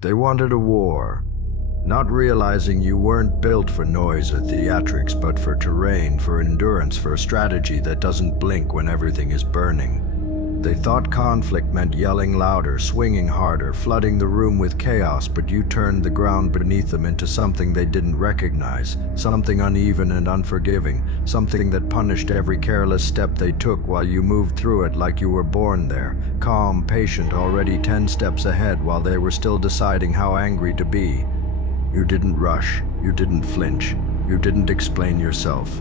They wanted a war, not realizing you weren't built for noise or theatrics, but for terrain, for endurance, for a strategy that doesn't blink when everything is burning. They thought conflict meant yelling louder, swinging harder, flooding the room with chaos, but you turned the ground beneath them into something they didn't recognize, something uneven and unforgiving, something that punished every careless step they took while you moved through it like you were born there, calm, patient, already 10 steps ahead while they were still deciding how angry to be. You didn't rush, you didn't flinch, you didn't explain yourself.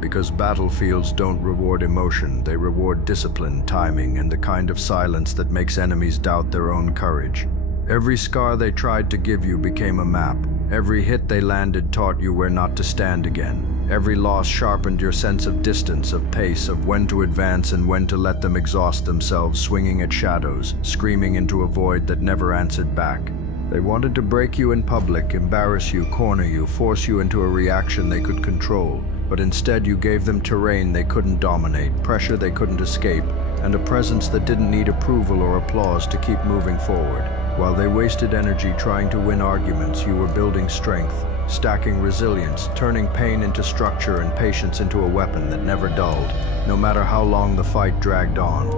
Because battlefields don't reward emotion, they reward discipline, timing, and the kind of silence that makes enemies doubt their own courage. Every scar they tried to give you became a map. Every hit they landed taught you where not to stand again. Every loss sharpened your sense of distance, of pace, of when to advance and when to let them exhaust themselves, swinging at shadows, screaming into a void that never answered back. They wanted to break you in public, embarrass you, corner you, force you into a reaction they could control. But instead you gave them terrain they couldn't dominate, pressure they couldn't escape, and a presence that didn't need approval or applause to keep moving forward. While they wasted energy trying to win arguments, you were building strength, stacking resilience, turning pain into structure and patience into a weapon that never dulled, no matter how long the fight dragged on.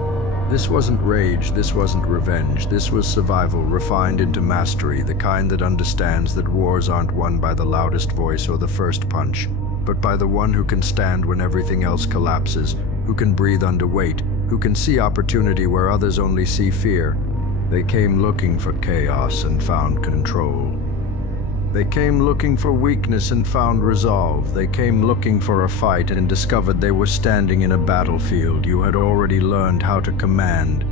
This wasn't rage, this wasn't revenge, this was survival refined into mastery, the kind that understands that wars aren't won by the loudest voice or the first punch, but by the one who can stand when everything else collapses, who can breathe under weight, who can see opportunity where others only see fear. They came looking for chaos and found control. They came looking for weakness and found resolve. They came looking for a fight and discovered they were standing in a battlefield you had already learned how to command.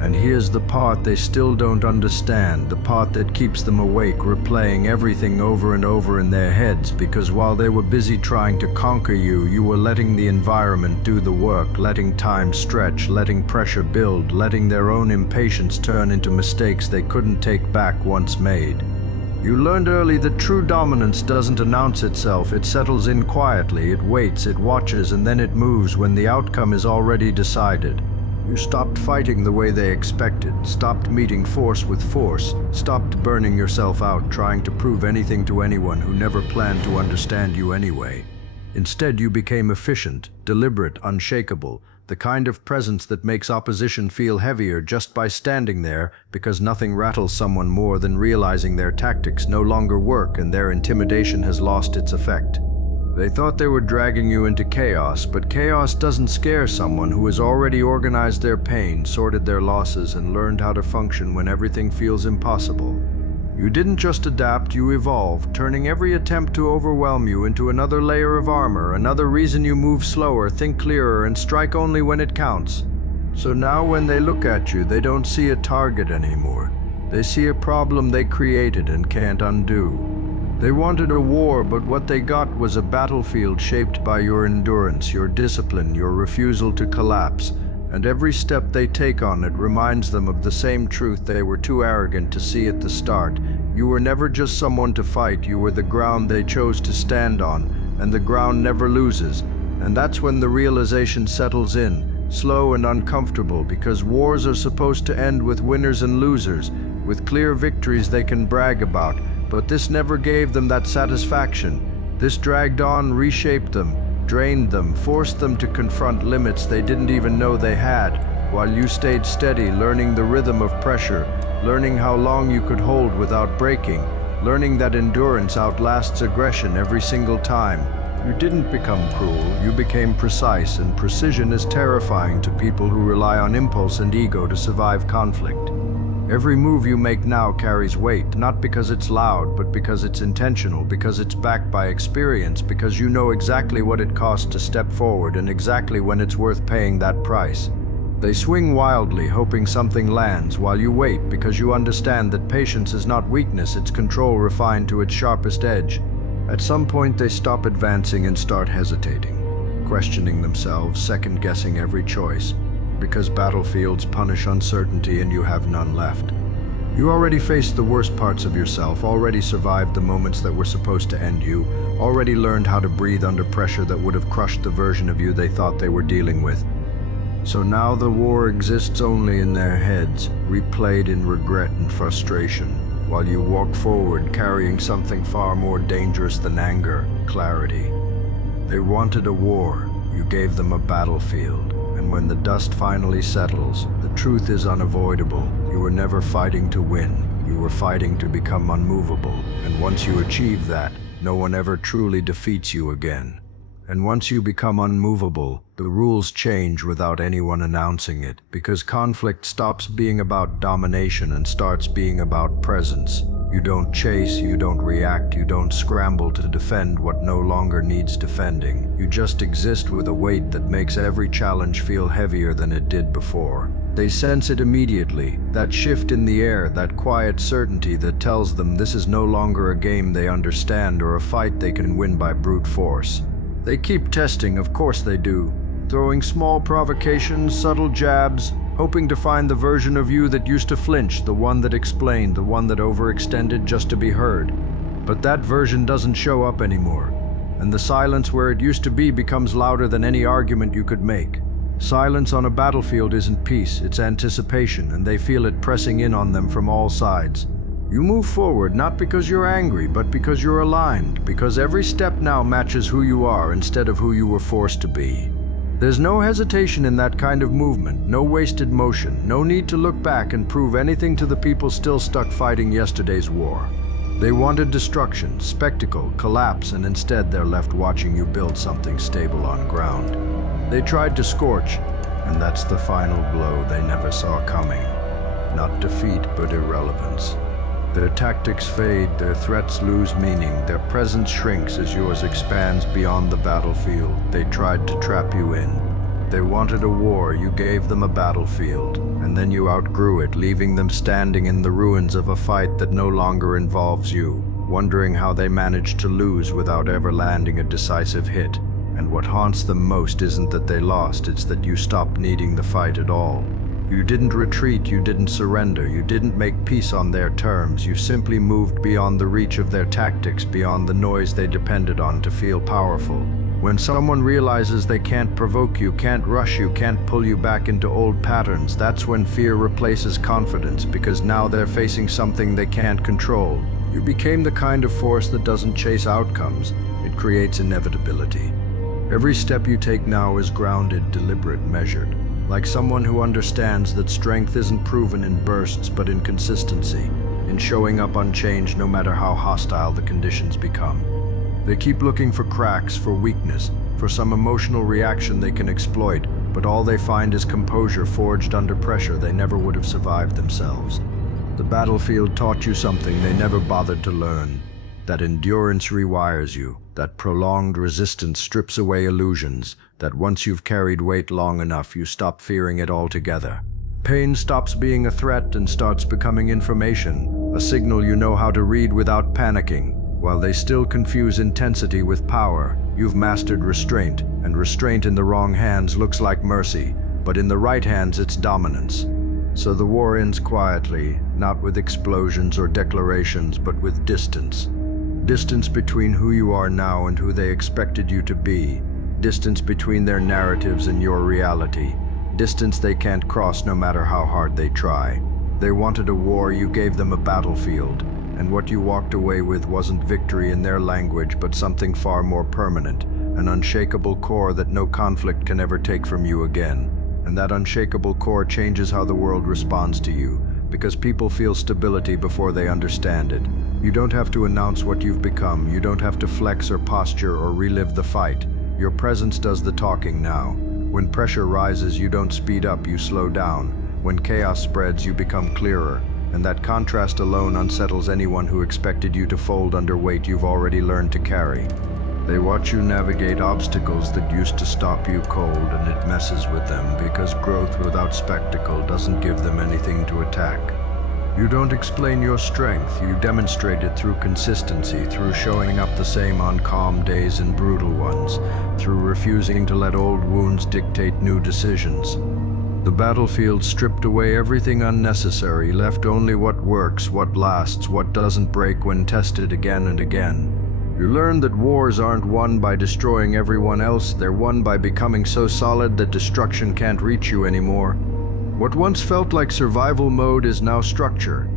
And here's the part they still don't understand, the part that keeps them awake, replaying everything over and over in their heads, because while they were busy trying to conquer you, you were letting the environment do the work, letting time stretch, letting pressure build, letting their own impatience turn into mistakes they couldn't take back once made. You learned early that true dominance doesn't announce itself, it settles in quietly, it waits, it watches, and then it moves when the outcome is already decided. You stopped fighting the way they expected, stopped meeting force with force, stopped burning yourself out trying to prove anything to anyone who never planned to understand you anyway. Instead, you became efficient, deliberate, unshakable, the kind of presence that makes opposition feel heavier just by standing there, because nothing rattles someone more than realizing their tactics no longer work and their intimidation has lost its effect. They thought they were dragging you into chaos, but chaos doesn't scare someone who has already organized their pain, sorted their losses, and learned how to function when everything feels impossible. You didn't just adapt, you evolved, turning every attempt to overwhelm you into another layer of armor, another reason you move slower, think clearer, and strike only when it counts. So now when they look at you, they don't see a target anymore. They see a problem they created and can't undo. They wanted a war, but what they got was a battlefield shaped by your endurance, your discipline, your refusal to collapse, and every step they take on it reminds them of the same truth they were too arrogant to see at the start. You were never just someone to fight, you were the ground they chose to stand on, and the ground never loses. And that's when the realization settles in, slow and uncomfortable, because wars are supposed to end with winners and losers, with clear victories they can brag about. But this never gave them that satisfaction. This dragged on, reshaped them, drained them, forced them to confront limits they didn't even know they had, while you stayed steady, learning the rhythm of pressure, learning how long you could hold without breaking, learning that endurance outlasts aggression every single time. You didn't become cruel, you became precise, and precision is terrifying to people who rely on impulse and ego to survive conflict. Every move you make now carries weight, not because it's loud, but because it's intentional, because it's backed by experience, because you know exactly what it costs to step forward and exactly when it's worth paying that price. They swing wildly, hoping something lands, while you wait because you understand that patience is not weakness, it's control refined to its sharpest edge. At some point they stop advancing and start hesitating, questioning themselves, second-guessing every choice. Because battlefields punish uncertainty and you have none left. You already faced the worst parts of yourself, already survived the moments that were supposed to end you, already learned how to breathe under pressure that would have crushed the version of you they thought they were dealing with. So now the war exists only in their heads, replayed in regret and frustration. while you walk forward carrying something far more dangerous than anger, clarity. They wanted a war, you gave them a battlefield. And when the dust finally settles, the truth is unavoidable. You were never fighting to win. You were fighting to become unmovable. And once you achieve that, no one ever truly defeats you again. And once you become unmovable, the rules change without anyone announcing it, because conflict stops being about domination and starts being about presence. You don't chase, you don't react, you don't scramble to defend what no longer needs defending. You just exist with a weight that makes every challenge feel heavier than it did before. They sense it immediately, that shift in the air, that quiet certainty that tells them this is no longer a game they understand or a fight they can win by brute force. They keep testing, of course they do, throwing small provocations, subtle jabs, hoping to find the version of you that used to flinch, the one that explained, the one that overextended just to be heard. But that version doesn't show up anymore, and the silence where it used to be becomes louder than any argument you could make. Silence on a battlefield isn't peace, it's anticipation, and they feel it pressing in on them from all sides. You move forward not because you're angry, but because you're aligned, because every step now matches who you are instead of who you were forced to be. There's no hesitation in that kind of movement, no wasted motion, no need to look back and prove anything to the people still stuck fighting yesterday's war. They wanted destruction, spectacle, collapse, and instead they're left watching you build something stable on ground. They tried to scorch, and that's the final blow they never saw coming. Not defeat, but irrelevance. Their tactics fade, their threats lose meaning, their presence shrinks as yours expands beyond the battlefield they tried to trap you in. They wanted a war, you gave them a battlefield, and then you outgrew it, leaving them standing in the ruins of a fight that no longer involves you, wondering how they managed to lose without ever landing a decisive hit. And what haunts them most isn't that they lost, it's that you stopped needing the fight at all. You didn't retreat, you didn't surrender, you didn't make peace on their terms, you simply moved beyond the reach of their tactics, beyond the noise they depended on to feel powerful. When someone realizes they can't provoke you, can't rush you, can't pull you back into old patterns, that's when fear replaces confidence, because now they're facing something they can't control. You became the kind of force that doesn't chase outcomes, it creates inevitability. Every step you take now is grounded, deliberate, measured. Like someone who understands that strength isn't proven in bursts but in consistency, in showing up unchanged no matter how hostile the conditions become. They keep looking for cracks, for weakness, for some emotional reaction they can exploit, but all they find is composure forged under pressure they never would have survived themselves. The battlefield taught you something they never bothered to learn. That endurance rewires you, that prolonged resistance strips away illusions, that once you've carried weight long enough, you stop fearing it altogether. Pain stops being a threat and starts becoming information, a signal you know how to read without panicking. While they still confuse intensity with power, you've mastered restraint, and restraint in the wrong hands looks like mercy, but in the right hands it's dominance. So the war ends quietly, not with explosions or declarations, but with distance. Distance between who you are now and who they expected you to be. Distance between their narratives and your reality. Distance they can't cross no matter how hard they try. They wanted a war, you gave them a battlefield. And what you walked away with wasn't victory in their language, but something far more permanent. An unshakable core that no conflict can ever take from you again. And that unshakable core changes how the world responds to you, because people feel stability before they understand it. You don't have to announce what you've become, you don't have to flex or posture or relive the fight. Your presence does the talking now. When pressure rises, you don't speed up, you slow down. When chaos spreads, you become clearer. And that contrast alone unsettles anyone who expected you to fold under weight you've already learned to carry. They watch you navigate obstacles that used to stop you cold, and it messes with them because growth without spectacle doesn't give them anything to attack. You don't explain your strength, you demonstrate it through consistency, through showing up the same on calm days and brutal ones, through refusing to let old wounds dictate new decisions. The battlefield stripped away everything unnecessary, left only what works, what lasts, what doesn't break when tested again and again. You learn that wars aren't won by destroying everyone else, they're won by becoming so solid that destruction can't reach you anymore. What once felt like survival mode is now structure.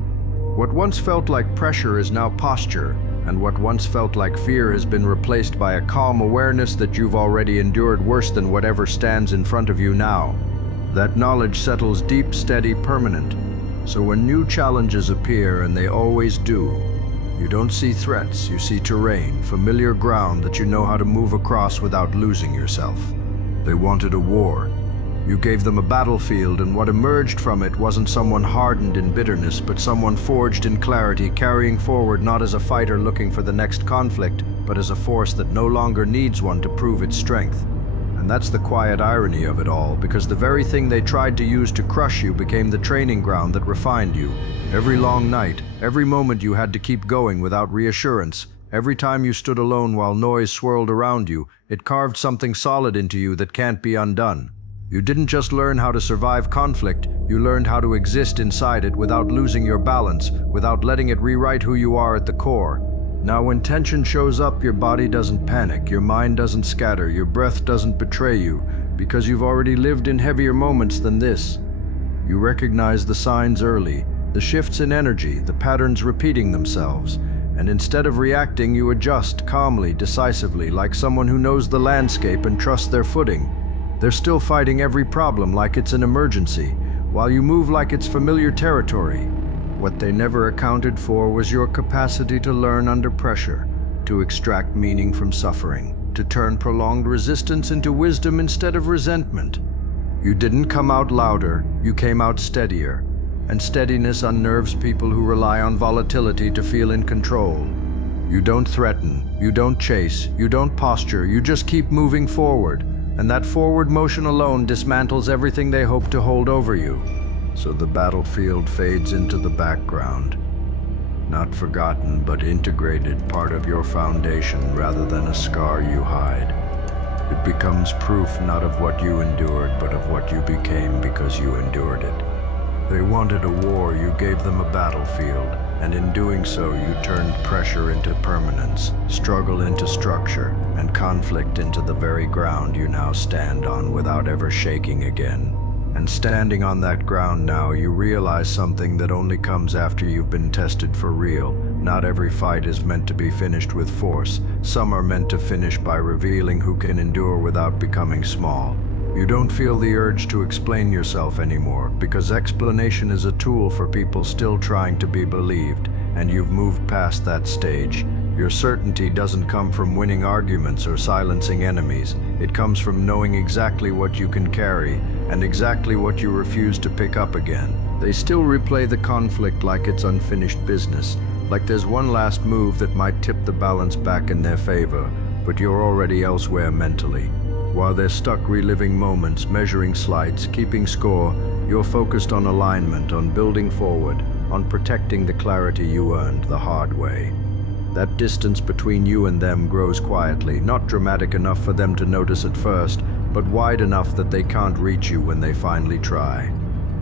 What once felt like pressure is now posture, and what once felt like fear has been replaced by a calm awareness that you've already endured worse than whatever stands in front of you now. That knowledge settles deep, steady, permanent. So when new challenges appear, and they always do, you don't see threats, you see terrain, familiar ground that you know how to move across without losing yourself. They wanted a war. You gave them a battlefield, and what emerged from it wasn't someone hardened in bitterness, but someone forged in clarity, carrying forward not as a fighter looking for the next conflict, but as a force that no longer needs one to prove its strength. And that's the quiet irony of it all, because the very thing they tried to use to crush you became the training ground that refined you. Every long night, every moment you had to keep going without reassurance, every time you stood alone while noise swirled around you, it carved something solid into you that can't be undone. You didn't just learn how to survive conflict, you learned how to exist inside it without losing your balance, without letting it rewrite who you are at the core. Now when tension shows up, your body doesn't panic, your mind doesn't scatter, your breath doesn't betray you, because you've already lived in heavier moments than this. You recognize the signs early, the shifts in energy, the patterns repeating themselves, and instead of reacting, you adjust calmly, decisively, like someone who knows the landscape and trusts their footing. They're still fighting every problem like it's an emergency, while you move like it's familiar territory. What they never accounted for was your capacity to learn under pressure, to extract meaning from suffering, to turn prolonged resistance into wisdom instead of resentment. You didn't come out louder, you came out steadier, and steadiness unnerves people who rely on volatility to feel in control. You don't threaten, you don't chase, you don't posture, you just keep moving forward, and that forward motion alone dismantles everything they hope to hold over you. So the battlefield fades into the background. Not forgotten, but integrated, part of your foundation rather than a scar you hide. It becomes proof not of what you endured, but of what you became because you endured it. They wanted a war, you gave them a battlefield, and in doing so you turned pressure into permanence, struggle into structure, and conflict into the very ground you now stand on without ever shaking again. And standing on that ground now, you realize something that only comes after you've been tested for real. Not every fight is meant to be finished with force. Some are meant to finish by revealing who can endure without becoming small. You don't feel the urge to explain yourself anymore, because explanation is a tool for people still trying to be believed, and you've moved past that stage. Your certainty doesn't come from winning arguments or silencing enemies. It comes from knowing exactly what you can carry and exactly what you refuse to pick up again. They still replay the conflict like it's unfinished business, like there's one last move that might tip the balance back in their favor, but you're already elsewhere mentally. While they're stuck reliving moments, measuring slights, keeping score, you're focused on alignment, on building forward, on protecting the clarity you earned the hard way. That distance between you and them grows quietly, not dramatic enough for them to notice at first, but wide enough that they can't reach you when they finally try.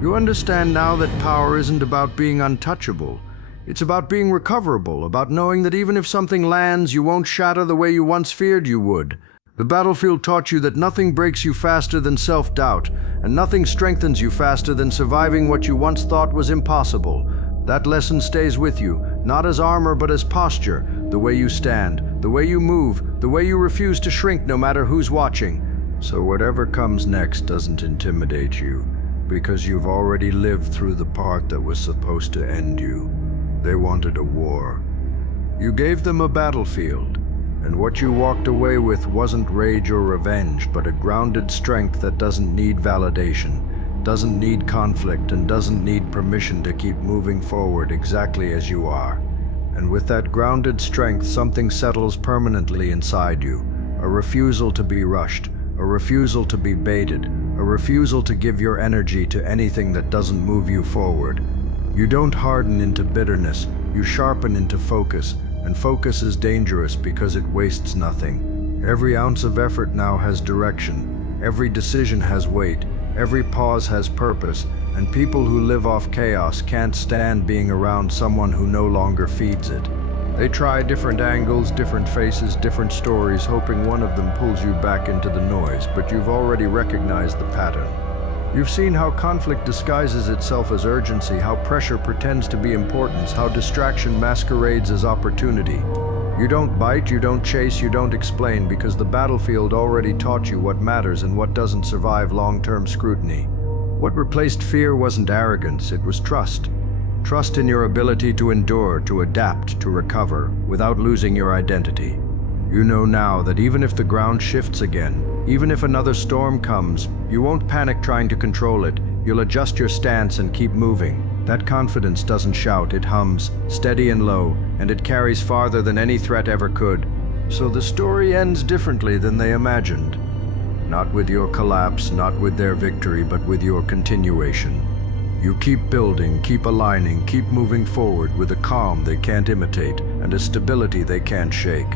You understand now that power isn't about being untouchable. It's about being recoverable, about knowing that even if something lands, you won't shatter the way you once feared you would. The battlefield taught you that nothing breaks you faster than self-doubt, and nothing strengthens you faster than surviving what you once thought was impossible. That lesson stays with you, not as armor but as posture, the way you stand, the way you move, the way you refuse to shrink no matter who's watching. So whatever comes next doesn't intimidate you, because you've already lived through the part that was supposed to end you. They wanted a war. You gave them a battlefield, and what you walked away with wasn't rage or revenge, but a grounded strength that doesn't need validation, doesn't need conflict, and doesn't need permission to keep moving forward exactly as you are. And with that grounded strength, something settles permanently inside you. A refusal to be rushed, a refusal to be baited, a refusal to give your energy to anything that doesn't move you forward. You don't harden into bitterness, you sharpen into focus, and focus is dangerous because it wastes nothing. Every ounce of effort now has direction, every decision has weight, every pause has purpose, and people who live off chaos can't stand being around someone who no longer feeds it. They try different angles, different faces, different stories, hoping one of them pulls you back into the noise, but you've already recognized the pattern. You've seen how conflict disguises itself as urgency, how pressure pretends to be importance, how distraction masquerades as opportunity. You don't bite, you don't chase, you don't explain, because the battlefield already taught you what matters and what doesn't survive long-term scrutiny. What replaced fear wasn't arrogance, it was trust. Trust in your ability to endure, to adapt, to recover, without losing your identity. You know now that even if the ground shifts again, even if another storm comes, you won't panic trying to control it. You'll adjust your stance and keep moving. That confidence doesn't shout, it hums, steady and low, and it carries farther than any threat ever could. So the story ends differently than they imagined. Not with your collapse, not with their victory, but with your continuation. You keep building, keep aligning, keep moving forward with a calm they can't imitate and a stability they can't shake.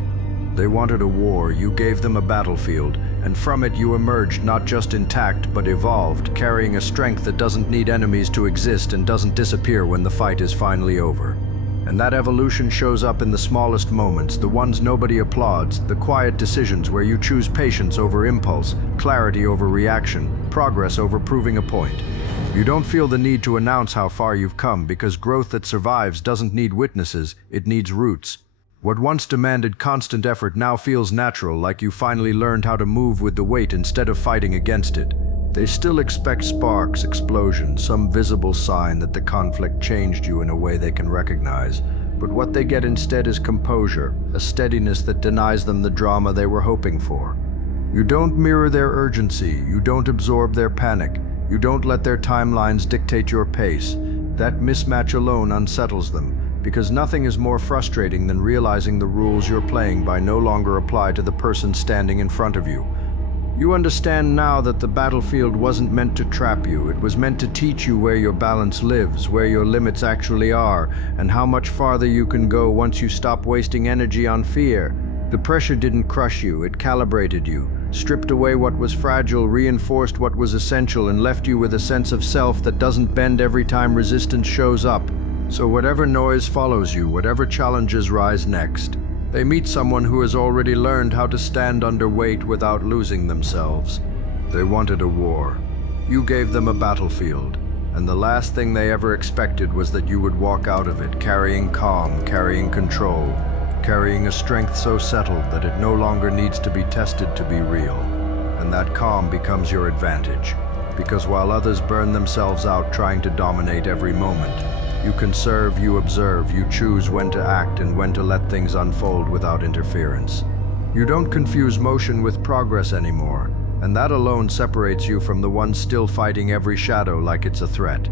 They wanted a war, you gave them a battlefield, and from it you emerged not just intact but evolved, carrying a strength that doesn't need enemies to exist and doesn't disappear when the fight is finally over. And that evolution shows up in the smallest moments, the ones nobody applauds, the quiet decisions where you choose patience over impulse, clarity over reaction, progress over proving a point. You don't feel the need to announce how far you've come because growth that survives doesn't need witnesses, it needs roots. What once demanded constant effort now feels natural, like you finally learned how to move with the weight instead of fighting against it. They still expect sparks, explosions, some visible sign that the conflict changed you in a way they can recognize. But what they get instead is composure, a steadiness that denies them the drama they were hoping for. You don't mirror their urgency, you don't absorb their panic, you don't let their timelines dictate your pace. That mismatch alone unsettles them, because nothing is more frustrating than realizing the rules you're playing by no longer apply to the person standing in front of you. You understand now that the battlefield wasn't meant to trap you, it was meant to teach you where your balance lives, where your limits actually are, and how much farther you can go once you stop wasting energy on fear. The pressure didn't crush you, it calibrated you, stripped away what was fragile, reinforced what was essential, and left you with a sense of self that doesn't bend every time resistance shows up. So whatever noise follows you, whatever challenges rise next, they meet someone who has already learned how to stand under weight without losing themselves. They wanted a war. You gave them a battlefield, and the last thing they ever expected was that you would walk out of it carrying calm, carrying control, carrying a strength so settled that it no longer needs to be tested to be real. And that calm becomes your advantage, because while others burn themselves out trying to dominate every moment, you conserve, you observe, you choose when to act and when to let things unfold without interference. You don't confuse motion with progress anymore, and that alone separates you from the ones still fighting every shadow like it's a threat.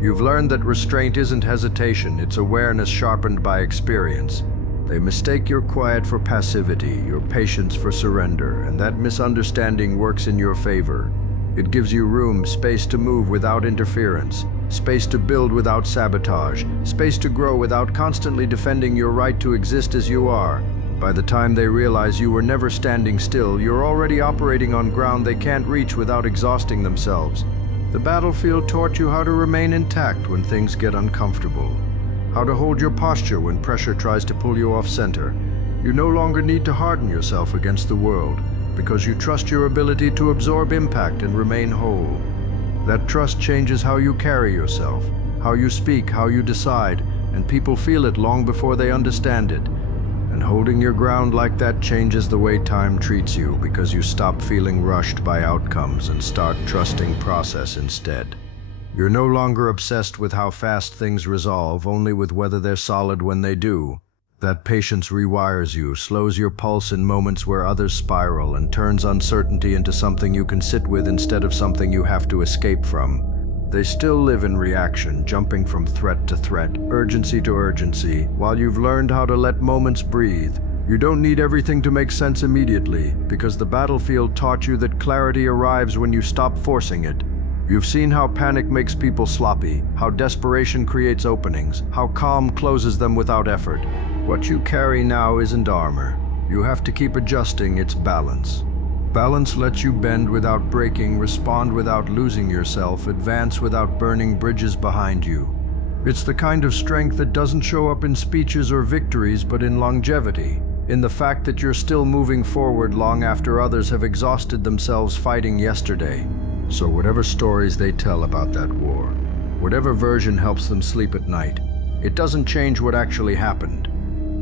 You've learned that restraint isn't hesitation, it's awareness sharpened by experience. They mistake your quiet for passivity, your patience for surrender, and that misunderstanding works in your favor. It gives you room, space to move without interference, space to build without sabotage, space to grow without constantly defending your right to exist as you are. By the time they realize you were never standing still, you're already operating on ground they can't reach without exhausting themselves. The battlefield taught you how to remain intact when things get uncomfortable, how to hold your posture when pressure tries to pull you off center. You no longer need to harden yourself against the world, because you trust your ability to absorb impact and remain whole. That trust changes how you carry yourself, how you speak, how you decide, and people feel it long before they understand it. And holding your ground like that changes the way time treats you, because you stop feeling rushed by outcomes and start trusting process instead. You're no longer obsessed with how fast things resolve, only with whether they're solid when they do. That patience rewires you, slows your pulse in moments where others spiral, and turns uncertainty into something you can sit with instead of something you have to escape from. They still live in reaction, jumping from threat to threat, urgency to urgency, while you've learned how to let moments breathe. You don't need everything to make sense immediately, because the battlefield taught you that clarity arrives when you stop forcing it. You've seen how panic makes people sloppy, how desperation creates openings, how calm closes them without effort. What you carry now isn't armor. You have to keep adjusting its balance. Balance lets you bend without breaking, respond without losing yourself, advance without burning bridges behind you. It's the kind of strength that doesn't show up in speeches or victories, but in longevity, in the fact that you're still moving forward long after others have exhausted themselves fighting yesterday. So whatever stories they tell about that war, whatever version helps them sleep at night, it doesn't change what actually happened.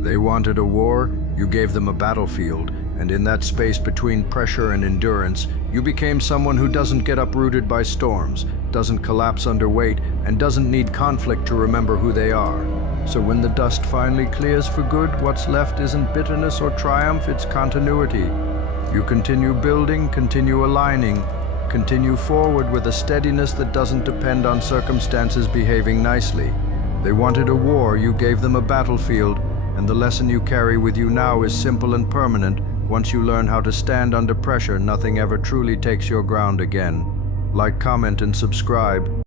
They wanted a war, you gave them a battlefield, and in that space between pressure and endurance, you became someone who doesn't get uprooted by storms, doesn't collapse under weight, and doesn't need conflict to remember who they are. So when the dust finally clears for good, what's left isn't bitterness or triumph, it's continuity. You continue building, continue aligning, continue forward with a steadiness that doesn't depend on circumstances behaving nicely. They wanted a war, you gave them a battlefield, and the lesson you carry with you now is simple and permanent. Once you learn how to stand under pressure, nothing ever truly takes your ground again. Like, comment, and subscribe.